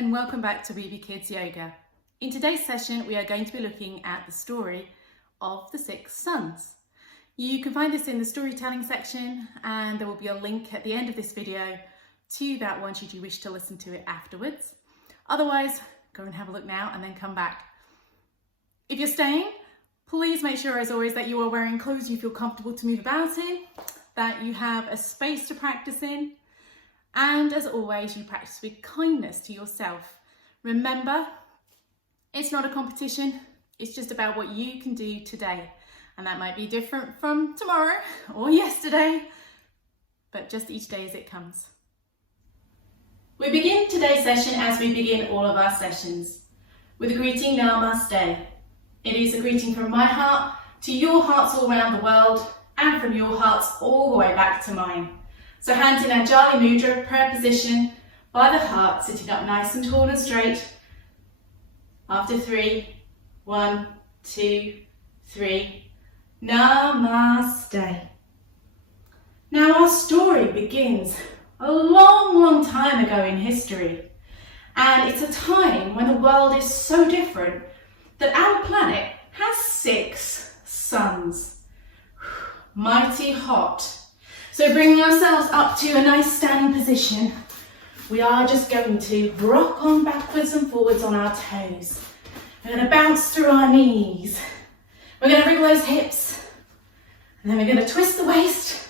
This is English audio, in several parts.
and welcome back to Weeby Kids Yoga. In today's session we are going to be looking at the story of the 6 sons. You can find this in the storytelling section and there will be a link at the end of this video to that one should you wish to listen to it afterwards. Otherwise, go and have a look now and then come back. If you're staying, please make sure as always that you are wearing clothes you feel comfortable to move about in, that you have a space to practice in, and as always, you practice with kindness to yourself. Remember, it's not a competition, it's just about what you can do today. And that might be different from tomorrow or yesterday, but just each day as it comes. We begin today's session as we begin all of our sessions, with a greeting Namaste. It is a greeting from my heart to your hearts all around the world, and from your hearts all the way back to mine. So hands in Anjali Mudra, prayer position, by the heart, sitting up nice and tall and straight. After 3, 1, 2, 3, Namaste. Now our story begins a long time ago in history. And it's a time when the world is so different that our planet has 6 suns. Mighty hot. So bringing ourselves up to a nice standing position, we are just going to rock on backwards and forwards on our toes. We're going to bounce through our knees. We're going to wriggle those hips. And then we're going to twist the waist.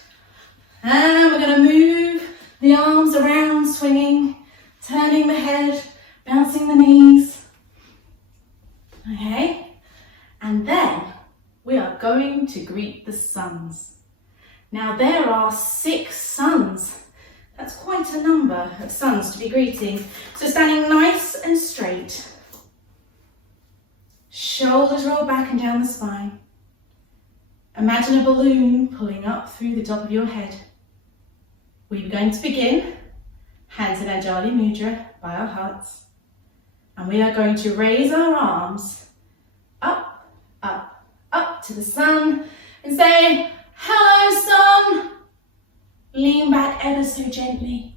And we're going to move the arms around, swinging, turning the head, bouncing the knees. Okay? And then we are going to greet the sons. Now there are 6 sons. That's quite a number of sons to be greeting. So standing nice and straight. Shoulders roll back and down the spine. Imagine a balloon pulling up through the top of your head. We're going to begin, hands in Anjali Mudra by our hearts. And we are going to raise our arms up, up, up to the sun and say, "Hello, sun." Lean back ever so gently.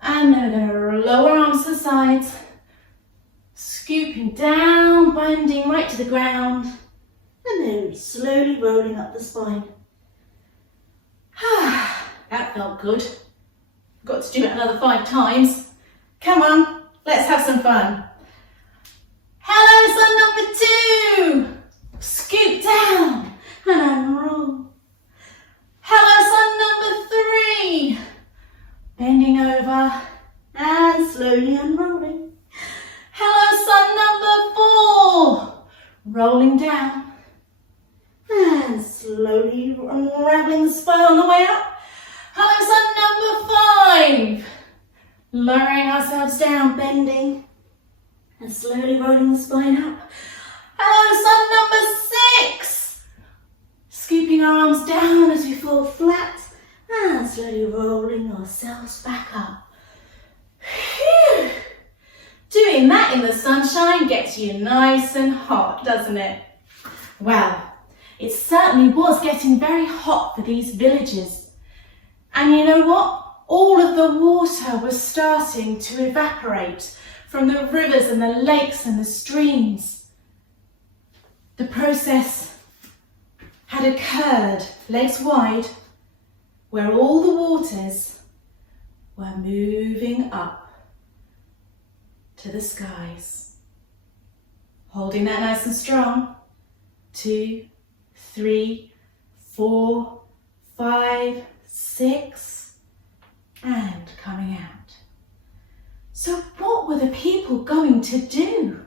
And then we're going to lower arms to the sides. Scooping down, bending right to the ground. And then slowly rolling up the spine. That felt good. Got to do it another 5 times. Come on, let's have some fun. Hello, sun number 2. Scoop down and unroll. Hello, sun number 3. Bending over and slowly unrolling. Hello, sun number 4. Rolling down and slowly unraveling the spine on the way up. Hello, sun number 5. Lowering ourselves down, bending and slowly rolling the spine up. Hello, sun number 6. Scooping our arms down as we fall flat and slowly rolling ourselves back up. Phew. Doing that in the sunshine gets you nice and hot, doesn't it? Well, it certainly was getting very hot for these villagers. And you know what? All of the water was starting to evaporate from the rivers and the lakes and the streams. The process had occurred, legs wide, where all the waters were moving up to the skies. Holding that nice and strong. 2, 3, 4, 5, 6, and coming out. So what were the people going to do?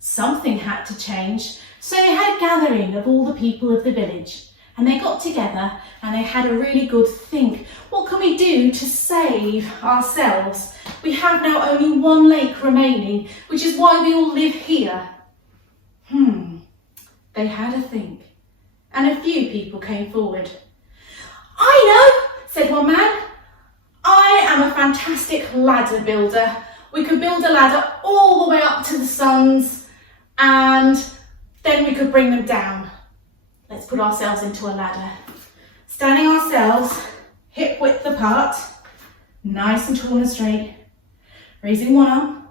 Something had to change. So they had a gathering of all the people of the village and they got together and they had a really good think. What can we do to save ourselves? We have now only 1 lake remaining, which is why we all live here. They had a think and a few people came forward. "I know," said one man. "I am a fantastic ladder builder. We could build a ladder all the way up to the suns and then we could bring them down. Let's put ourselves into a ladder. Standing ourselves hip width apart, nice and tall and straight. Raising one arm,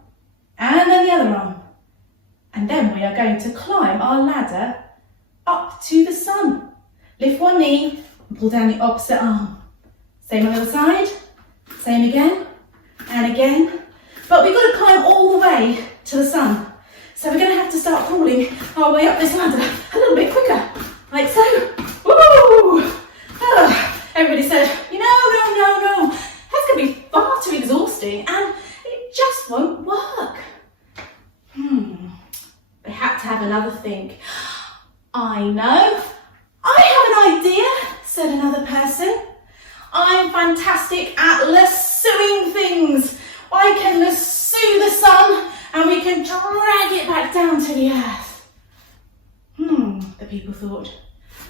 and then the other arm. And then we are going to climb our ladder up to the sun. Lift one knee and pull down the opposite arm. Same on the other side, same again and again. But we've got to climb all the way to the sun. So we're going to have to start crawling our way up this ladder a little bit quicker, like so. Woo! Everybody said, no, that's going to be far too exhausting and it just won't work. They had to have another think. I know. I have an idea, said another person. I'm fantastic at lassoing things. I can lasso the sun and we can drag it back down to the earth. The people thought,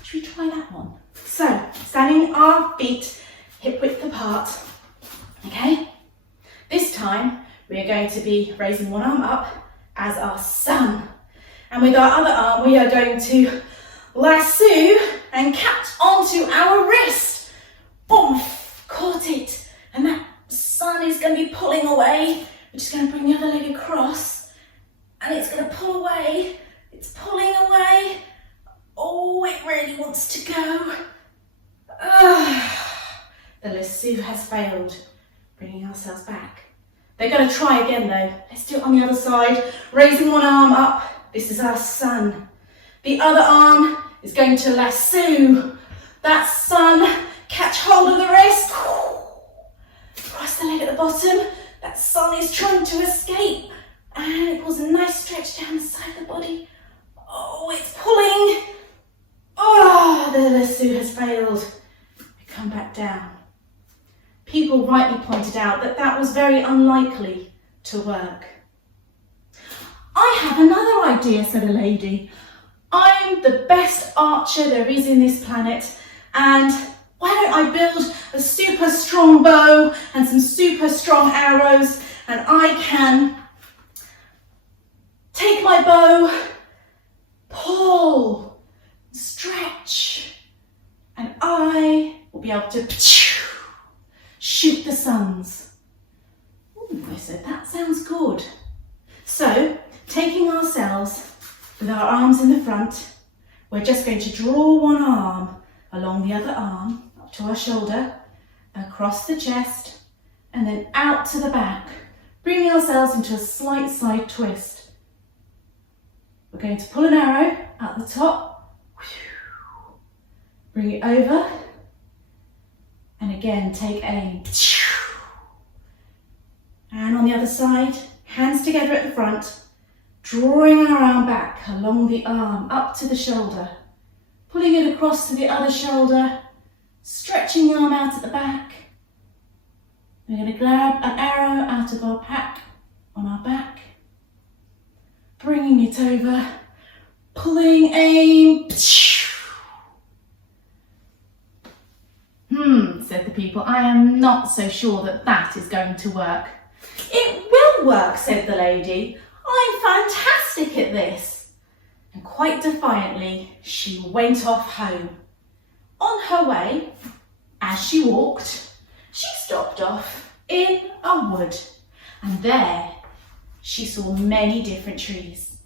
should we try that one? So, standing our feet hip width apart. Okay? This time, we are going to be raising one arm up as our sun. And with our other arm, we are going to lasso and catch onto our wrist. Boom! Caught it. And that sun is going to be pulling away. We're just going to bring the other leg across. And it's going to pull away. It's pulling away. Oh, it really wants to go. The lasso has failed. Bringing ourselves back. They're going to try again though. Let's do it on the other side. Raising one arm up. This is our sun. The other arm is going to lasso that sun. Catch hold of the wrist. Cross the leg at the bottom. That sun is trying to escape. And it was a nice stretch down the side of the body. Oh, it's pulling. Oh, the lasso has failed. We come back down. People rightly pointed out that that was very unlikely to work. I have another idea, said a lady. I'm the best archer there is in this planet, and why don't I build a super strong bow and some super strong arrows, and I can take my bow, pull, stretch, and I will be able to shoot the suns. Ooh, I said, that sounds good. So, taking ourselves with our arms in the front, we're just going to draw one arm along the other arm, up to our shoulder, across the chest, and then out to the back, bringing ourselves into a slight side twist. We're going to pull an arrow at the top, bring it over, and again take aim. And on the other side, hands together at the front, drawing our arm back along the arm, up to the shoulder, pulling it across to the other shoulder, stretching the arm out at the back. We're going to grab an arrow out of our pack on our back, bringing it over, pulling, aim. Said the people. I am not so sure that that is going to work. It will work, said the lady. I'm fantastic at this. And quite defiantly, she went off home. On her way, as she walked, she stopped off in a wood. And there, she saw many different trees.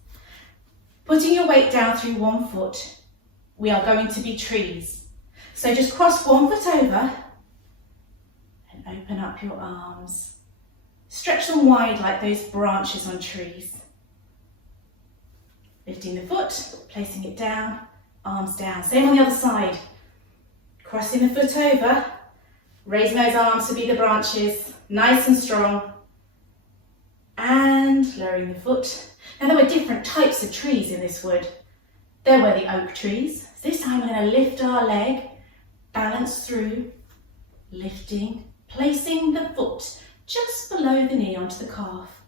Putting your weight down through one foot, we are going to be trees. So just cross one foot over and open up your arms. Stretch them wide like those branches on trees. Lifting the foot, placing it down, arms down. Same on the other side. Crossing the foot over, raising those arms to be the branches, nice and strong. And lowering the foot. Now there were different types of trees in this wood. There were the oak trees. This time we're going to lift our leg, balance through, lifting, placing the foot just below the knee onto the calf.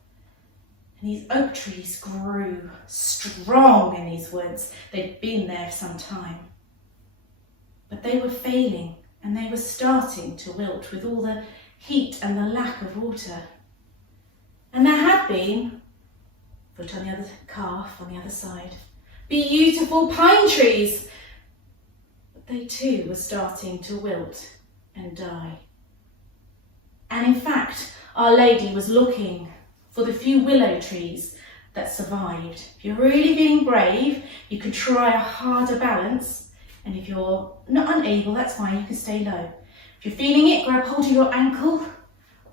And these oak trees grew strong in these woods. They'd been there some time. But they were failing and they were starting to wilt with all the heat and the lack of water. And there had been, foot on the other calf on the other side, beautiful pine trees. But they too were starting to wilt and die. And in fact, Our Lady was looking for the few willow trees that survived. If you're really feeling brave, you can try a harder balance, and if you're not unable, that's fine, you can stay low. If you're feeling it, grab hold of your ankle,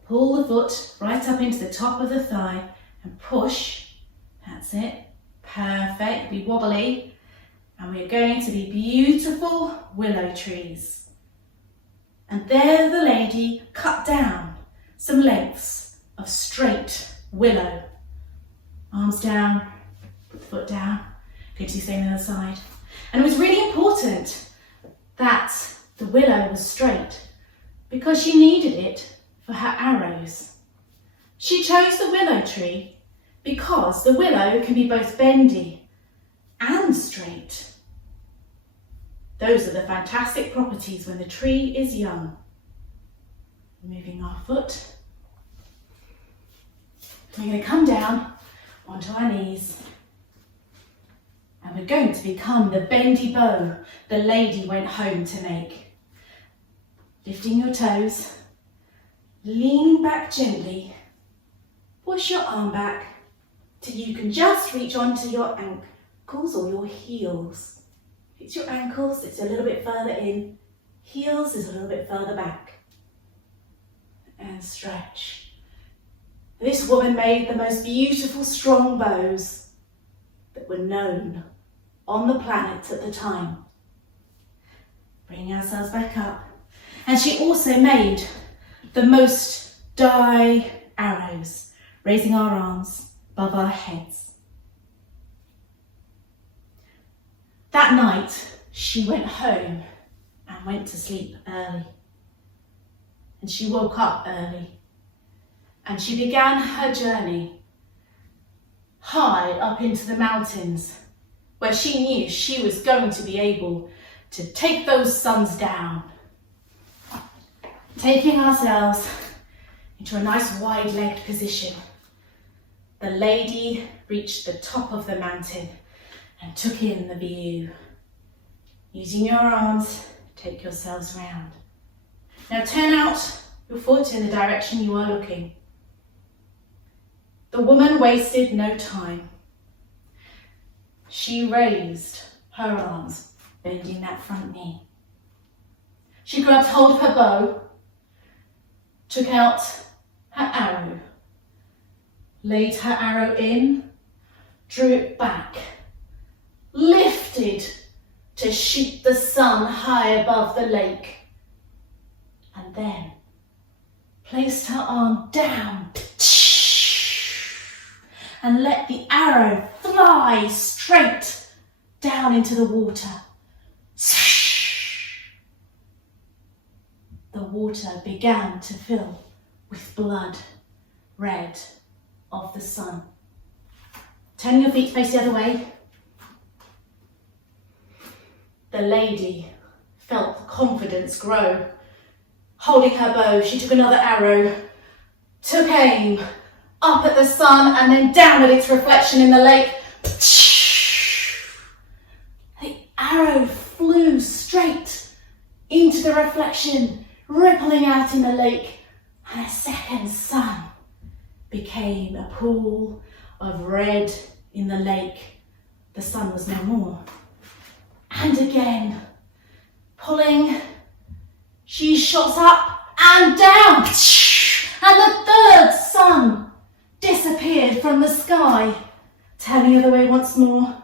pull the foot right up into the top of the thigh and push. That's it. Perfect. Be wobbly. And we're going to be beautiful willow trees. And there the lady cut down some lengths of straight willow. Arms down, put the foot down. Going to do the same on the other side. And it was really important that the willow was straight because she needed it for her arrows. She chose the willow tree because the willow can be both bendy and straight. Those are the fantastic properties when the tree is young. Moving our foot. We're going to come down onto our knees. And we're going to become the bendy bow the lady went home to make. Lifting your toes, leaning back gently, push your arm back till you can just reach onto your ankles or your heels. If it's your ankles, it's a little bit further in. Heels is a little bit further back. And stretch. This woman made the most beautiful strong bows that were known on the planet at the time. Bringing ourselves back up. And she also made the most die arrows, raising our arms above our heads. That night, she went home and went to sleep early. And she woke up early. And she began her journey high up into the mountains, where she knew she was going to be able to take those suns down. Taking ourselves into a nice wide-legged position, the lady reached the top of the mountain and took in the view. Using your arms, take yourselves round. Now turn out your foot in the direction you are looking. The woman wasted no time. She raised her arms, bending that front knee. She grabbed hold of her bow, took out her arrow, laid her arrow in, drew it back, lifted to shoot the sun high above the lake, and then placed her arm down and let the arrow fly straight down into the water. The water began to fill with blood red of the sun. Turning your feet to face the other way. The lady felt the confidence grow. Holding her bow, she took another arrow, took aim, up at the sun and then down at its reflection in the lake. The arrow flew straight into the reflection, rippling out in the lake, and a second sun became a pool of red in the lake. The sun was no more. And again, pulling, she shot up and down, and the third sun disappeared from the sky. Turning the other way once more.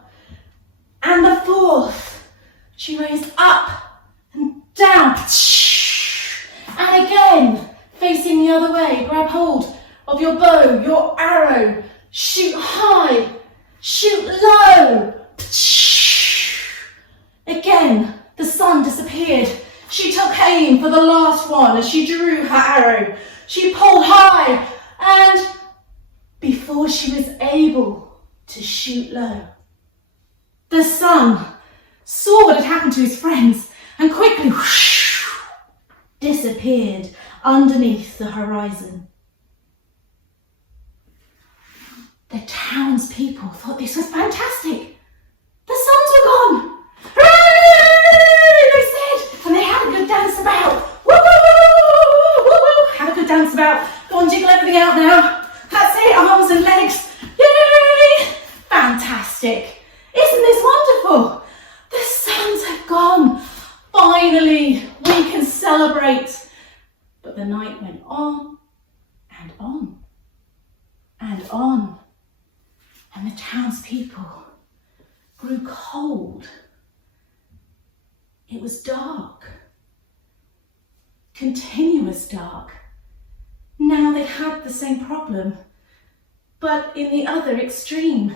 And the fourth, she raised up and down. And again, facing the other way, grab hold of your bow, your arrow, shoot high, shoot low. Again, the sun disappeared. She took aim for the last one as she drew her arrow. She pulled high, and before she was able to shoot low, the sun saw what had happened to his friends and quickly disappeared underneath the horizon. The townspeople thought this was fantastic. The suns were gone. Hooray! They said, and they had a good dance about. Woo, woo, woo, woo, woo, woo. Have a good dance about. Go on, jiggle everything out now. That's it, arms and fantastic! Isn't this wonderful? The suns have gone. Finally, we can celebrate. But the night went on and on and on, and the townspeople grew cold. It was dark, continuous dark. Now they had the same problem, but in the other extreme.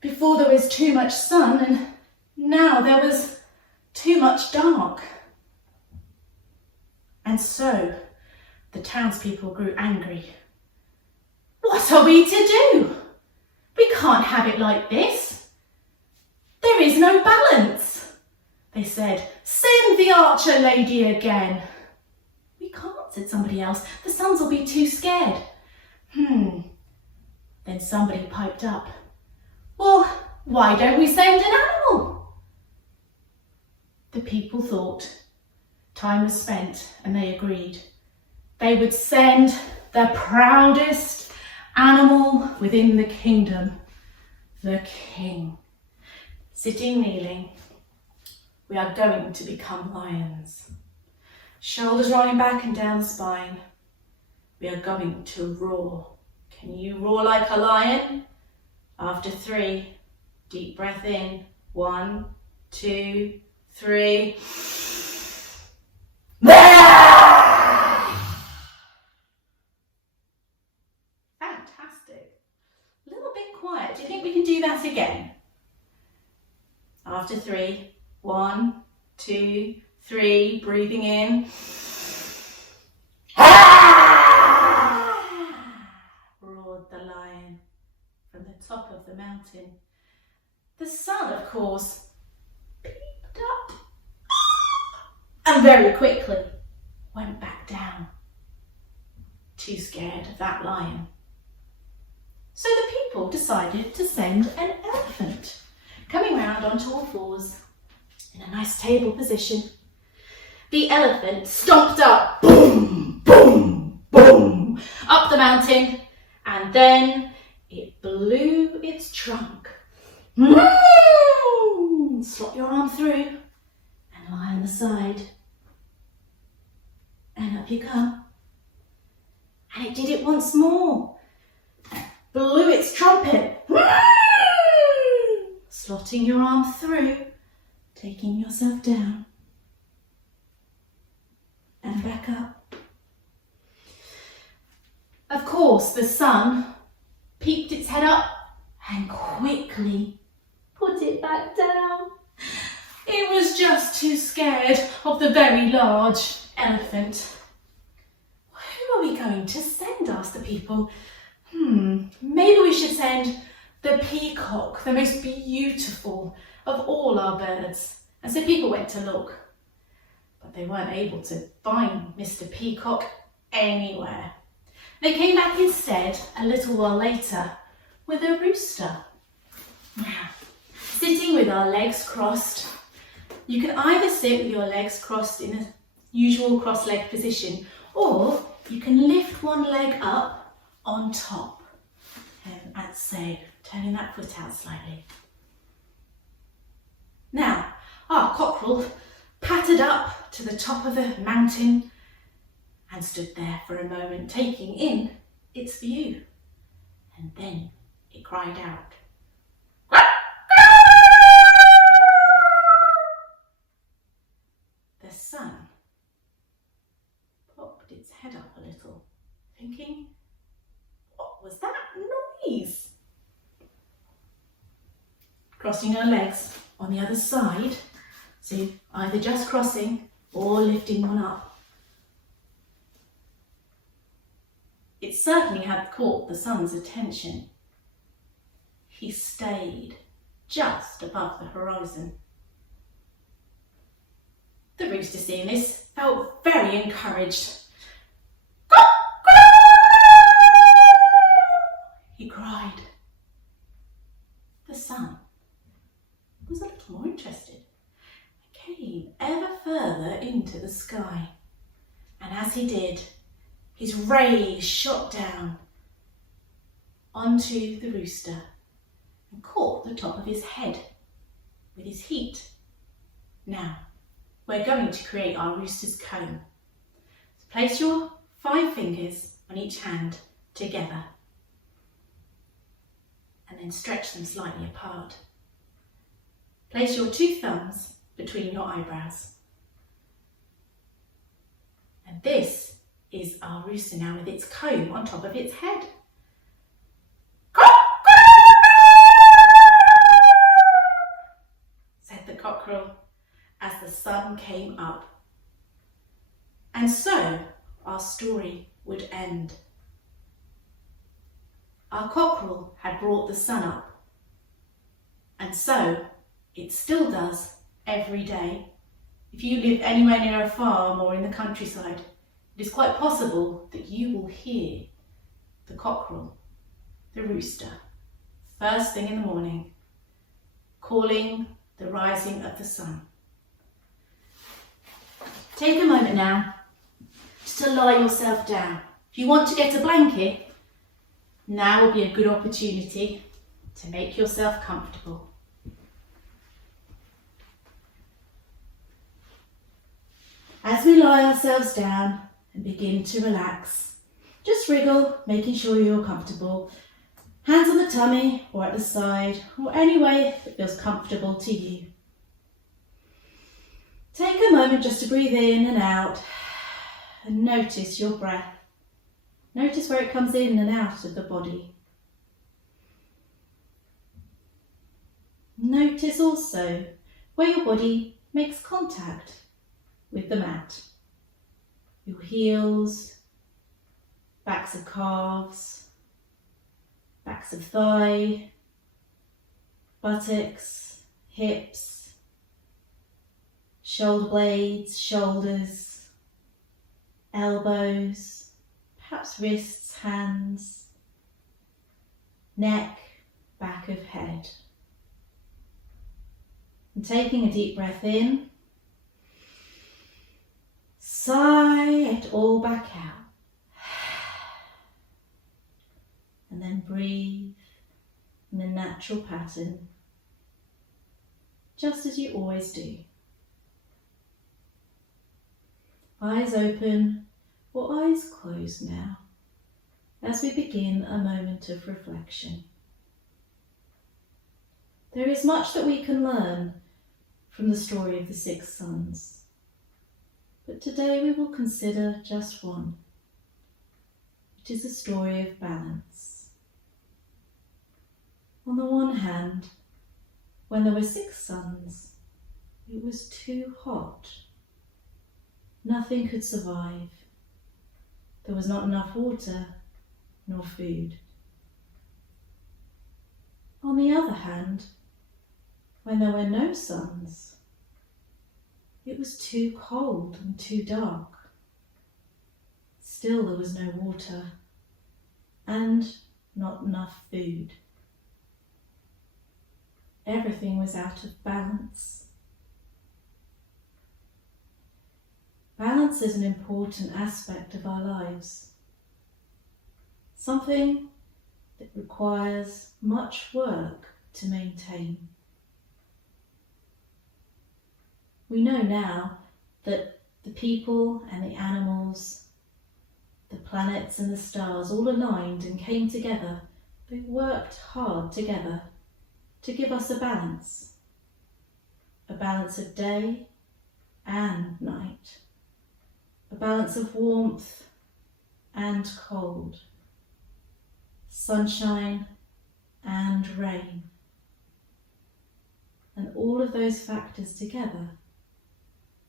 Before there was too much sun, and now there was too much dark. And so the townspeople grew angry. What are we to do? We can't have it like this. There is no balance. They said, send the archer lady again. We can't, said somebody else. The sons will be too scared. Then somebody piped up. Well, why don't we send an animal? The people thought. Time was spent and they agreed. They would send the proudest animal within the kingdom, the king. Sitting, kneeling, we are going to become lions. Shoulders rolling back and down the spine. We are going to roar. Can you roar like a lion? After 3, deep breath in. 1, 2, 3. Fantastic. A little bit quiet. Do you think we can do that again? After 3, 1, 2, 3, breathing in. Roared the lion from the top of the mountain. The sun, of course, peeped up and very quickly went back down. Too scared of that lion. So the people decided to send an elephant, coming round onto all fours in a nice table position. The elephant stomped up, boom, boom, boom, up the mountain, and then it blew its trunk. Slot your arm through and lie on the side. And up you come. And it did it once more. Blew its trumpet. Slotting your arm through, taking yourself down. And back up. Of course, the sun peeked its head up and quickly put it back down. It was just too scared of the very large elephant. Who are we going to send? Asked the people. Maybe we should send the peacock, the most beautiful of all our birds. And so people went to look, but they weren't able to find Mr. Peacock anywhere. They came back instead a little while later with a rooster. Now, sitting with our legs crossed, you can either sit with your legs crossed in a usual cross-legged position, or you can lift one leg up on top and say, turning that foot out slightly. Now, our cockerel pattered up to the top of the mountain and stood there for a moment, taking in its view. And then it cried out. The sun popped its head up a little, thinking, what was that noise? Crossing her legs on the other side, so either just crossing or lifting one up. It certainly had caught the sun's attention. He stayed just above the horizon. The rooster, seeing this, felt very encouraged. He cried. The sun was a little more interested and came ever further into the sky. And as he did, his rays shot down onto the rooster and caught the top of his head with his heat. Now, we're going to create our rooster's comb. So place your 5 fingers on each hand together and then stretch them slightly apart. Place your 2 thumbs between your eyebrows. And this is our rooster now with its comb on top of its head. Said the cockerel as the sun came up. And so our story would end. Our cockerel had brought the sun up, and so it still does every day. If you live anywhere near a farm or in the countryside, it is quite possible that you will hear the cockerel, the rooster, first thing in the morning, calling the rising of the sun. Take a moment now just to lie yourself down. If you want to get a blanket, now will be a good opportunity to make yourself comfortable. As we lie ourselves down and begin to relax, just wriggle, making sure you're comfortable. Hands on the tummy or at the side, or any way that feels comfortable to you. Take a moment just to breathe in and out and notice your breath. Notice where it comes in and out of the body. Notice also where your body makes contact with the mat. Your heels, backs of calves, backs of thigh, buttocks, hips, shoulder blades, shoulders, elbows, perhaps wrists, hands, neck, back of head. And taking a deep breath in, sigh it all back out. And then breathe in a natural pattern, just as you always do. Eyes open or eyes closed now, as we begin a moment of reflection. There is much that we can learn from the story of the 6 sons, but today we will consider just one. It is a story of balance. On the one hand, when there were 6 sons, it was too hot. Nothing could survive. There was not enough water nor food. On the other hand, when there were no sons, it was too cold and too dark. Still there was no water and not enough food. Everything was out of balance. Balance is an important aspect of our lives, something that requires much work to maintain. We know now that the people and the animals, the planets and the stars all aligned and came together. They worked hard together to give us a balance of day and night, a balance of warmth and cold, sunshine and rain. And all of those factors together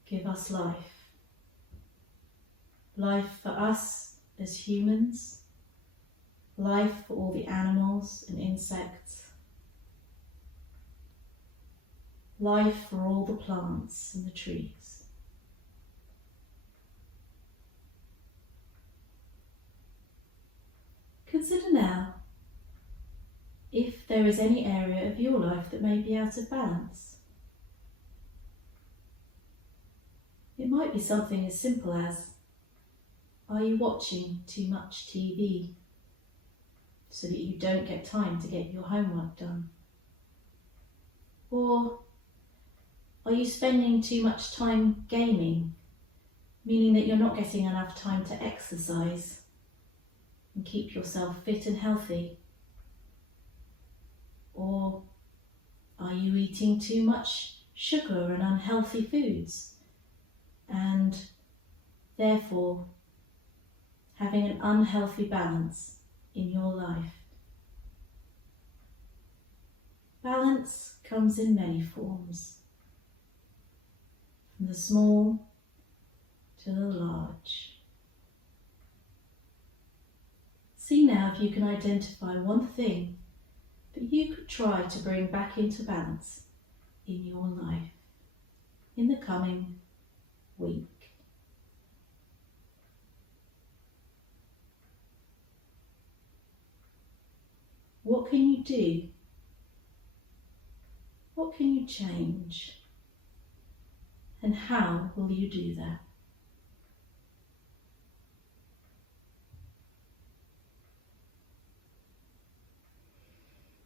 give us life. Life for us as humans, life for all the animals and insects, life for all the plants and the trees. Consider now if there is any area of your life that may be out of balance. It might be something as simple as, are you watching too much TV so that you don't get time to get your homework done? Or are you spending too much time gaming, meaning that you're not getting enough time to exercise and keep yourself fit and healthy? Or are you eating too much sugar and unhealthy foods and therefore having an unhealthy balance in your life? Balance comes in many forms, from the small to the large. See now if you can identify one thing that you could try to bring back into balance in your life in the coming week. What can you do? What can you change? And how will you do that?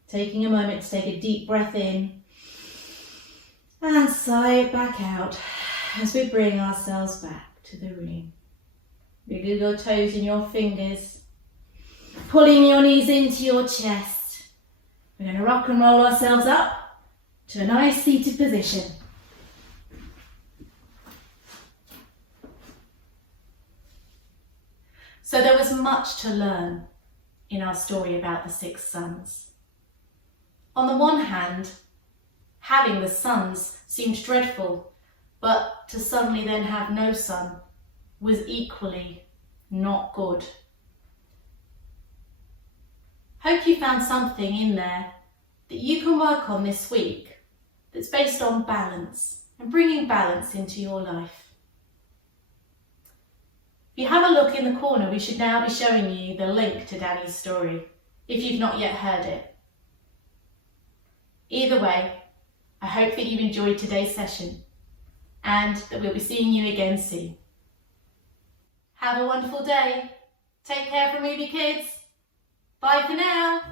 Taking a moment to take a deep breath in and sigh it back out as we bring ourselves back to the room. Wiggle your toes in your fingers, pulling your knees into your chest. We're going to rock and roll ourselves up to a nice seated position. So there was much to learn in our story about the 6 sons. On the one hand, having the sons seemed dreadful, but to suddenly then have no son was equally not good. Hope you found something in there that you can work on this week that's based on balance and bringing balance into your life. If you have a look in the corner, we should now be showing you the link to Danny's story, if you've not yet heard it. Either way, I hope that you've enjoyed today's session and that we'll be seeing you again soon. Have a wonderful day. Take care from me, kids. Bye for now.